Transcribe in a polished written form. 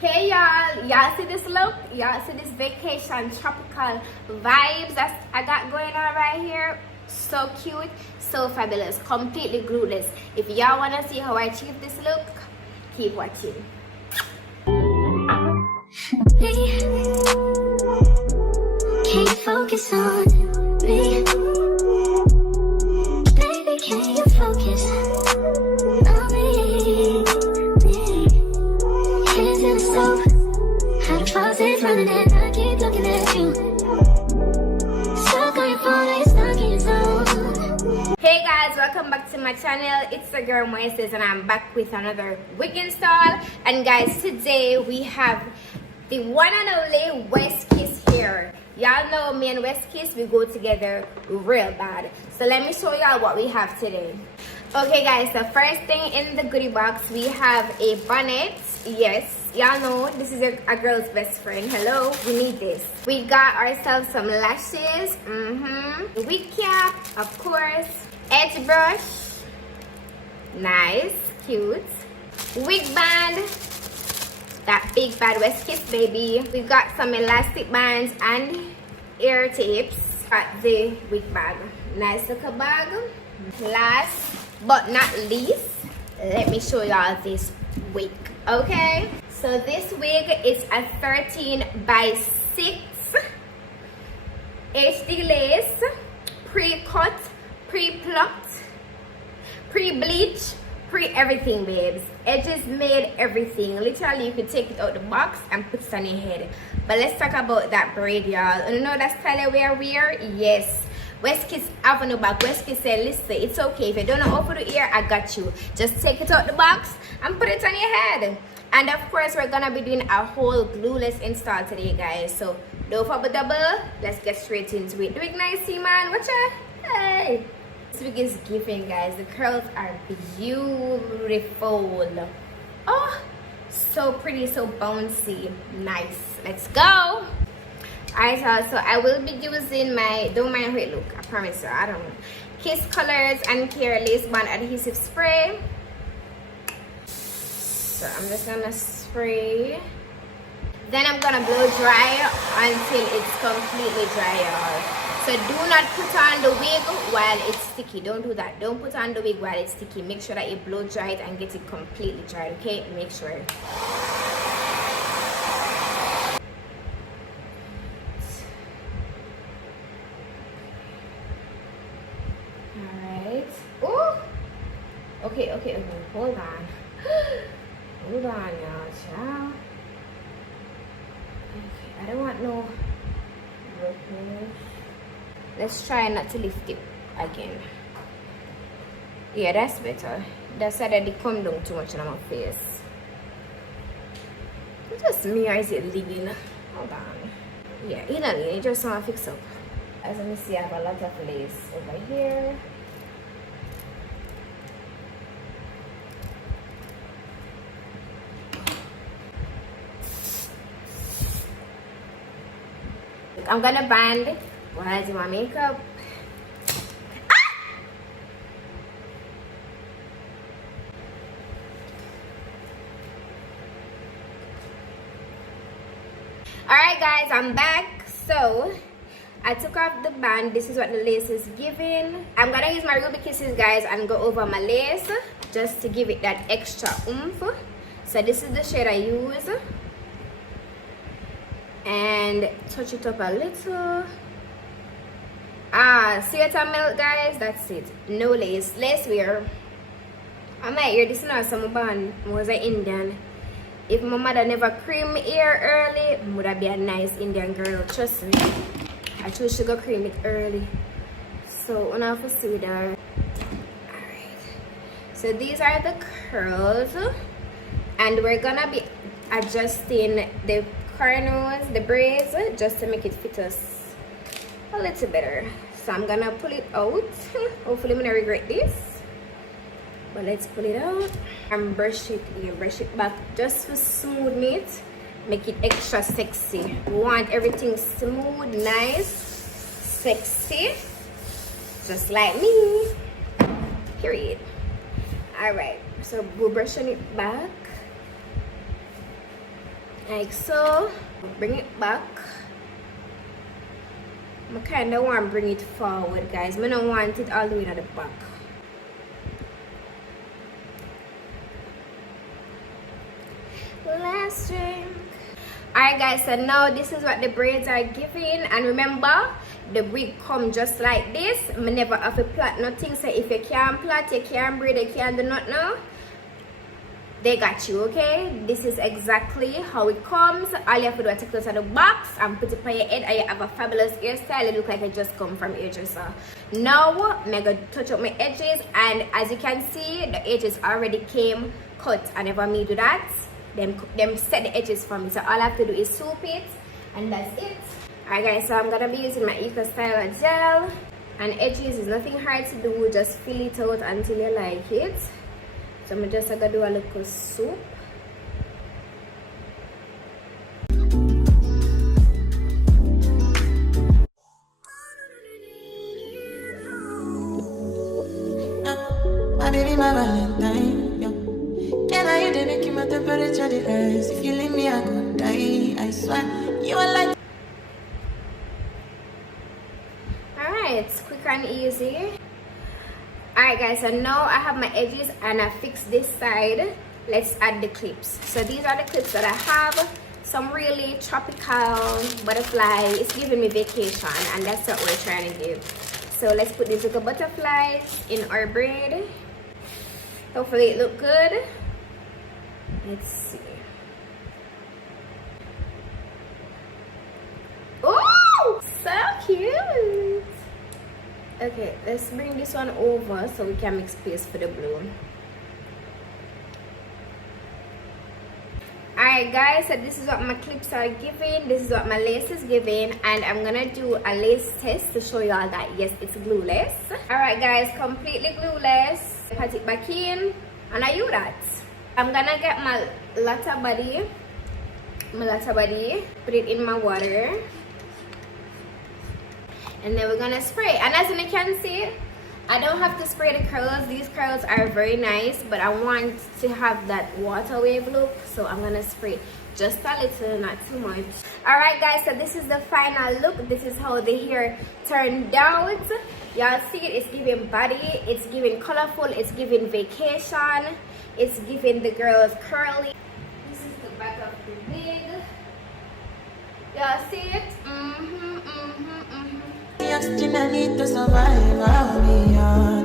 Hey y'all see this look? Y'all see this vacation tropical vibes that I got going on right here? So cute, so fabulous, completely glueless. If y'all wanna see how I achieve this look, keep watching. Can't focus on me. Baby, can you focus on me? Hands in the stove, how the faucet's running and I keep looking at you. Stuck on your phone, you're stuck in your zone. Hey guys, welcome back to my channel. It's the girl Moya and I'm back with another wig install. And guys, today we have the one and only WestKissHair. Y'all know me and WestKiss, we go together real bad. So let me show y'all what we have today. Okay guys, the first thing in the goodie box, we have a bonnet. Yes, y'all know this is a girl's best friend. Hello, we need this. We got ourselves some lashes, wig cap, of course, edge brush, nice, cute, wig band, that big bad WestKiss baby. We've got some elastic bands and ear tapes. Got the wig bag, nice little bag. Last but not least, let me show y'all this wig. Okay, so this wig is a 13 by 6 HD lace, pre-cut, pre-plucked, pre-bleach, pre-everything, babes. Edges made, everything. Literally, you could take it out the box and put it on your head. But let's talk about that braid, y'all. You know that style we are wear? Yes. WestKiss have no back. WestKiss said, listen, it's okay. If you don't know how to do ear, I got you. Just take it out the box and put it on your head. And of course, we're gonna be doing a whole glueless install today, guys. So don't forget double. Let's get straight into it. Do it nice, man. Watch it. Hey. This wig is giving, guys. The curls are beautiful. Oh, so pretty, so bouncy. Nice. Let's go. Alright, so I will be using my, don't mind how it look, I promise you, I don't know, Kiss Colors and Care Lace Bond Adhesive Spray. So I'm just gonna spray. Then I'm gonna blow dry until it's completely dry, y'all. So do not put on the wig while it's sticky. Don't do that. Don't put on the wig while it's sticky. Make sure that you blow dry it and get it completely dry, okay? Make sure. Alright. Oh! Okay. Hold on. Hold on, y'all, child. Okay, I don't want no brokenness. Let's try not to lift it again. Yeah, that's better. That's how that it come down too much on my face. It's just me, or is it leaning? Hold on. Yeah, you just want to fix up. As you can see, I have a lot of lace over here. I'm gonna band while I do my makeup. Alright guys, I'm back. So I took off the band. This is what the lace is giving. I'm gonna use my Ruby Kisses, guys, and go over my lace just to give it that extra oomph. So this is the shade I use. And touch it up a little. See what I melt, guys? That's it. No lace. Lace wear. I might hear this now. Some band was an Indian. If my mother never cream my hair early, would have be a nice Indian girl. Trust me. I chose sugar cream it early. So when I have to see with her. Alright. So these are the curls. And we're gonna be adjusting the corners, the braids, just to make it fit us a little better. So I'm gonna pull it out. Hopefully I'm gonna regret this, but let's pull it out and brush it back just to smooth it, make it extra sexy. We want everything smooth, nice, sexy, just like me, period. All right, so we're brushing it back. like so. Bring it back. I kind of want to bring it forward, guys. I don't want it all the way to the back. Last drink. Alright guys, so now this is what the braids are giving, and remember the wig come just like this. I never have to plait nothing, so if you can't plait, you can't braid, you can't do nothing now, they got you. Okay, this is exactly how it comes. All you have to do is take it out of the box and put it on your head, and you have a fabulous hairstyle. It looks like it just come from hairdresser. Now I'm gonna touch up my edges, and as you can see, the edges already came cut. I never me do that. Them set the edges for me, so all I have to do is swoop it, and that's it. Alright guys, so I'm gonna be using my EcoStyle gel, and edges is nothing hard to do, just fill it out until you like it. So I'm just gonna do a little swoop. My baby, my Valentine, yo. Can I you make you my temperature the rise? If you leave me, I could die. I swear, you are like. Alright, it's quick and easy. Alright guys, so now I have my edges and I fixed this side. Let's add the clips. So these are the clips that I have. Some really tropical butterfly. It's giving me vacation, and that's what we're trying to give. So let's put these little butterflies in our braid. Hopefully it look good. Let's see. Oh, so cute. Okay, let's bring this one over so we can make space for the blue. Alright guys, so this is what my clips are giving, this is what my lace is giving, and I'm gonna do a lace test to show you all that yes, it's glueless. Alright guys, completely glueless. Pat it back in, and I do that. I'm gonna get my latter body, put it in my water, and then we're gonna spray. And as you can see, I don't have to spray the curls. These curls are very nice, but I want to have that water wave look, so I'm gonna spray just a little, not too much. Alright guys, so this is the final look. This is how the hair turned out. Y'all see it, it's giving body, it's giving colorful, it's giving vacation, it's giving the girls curly. This is the back of the wig. Y'all see it? The oxygen I need to survive, I'll be on.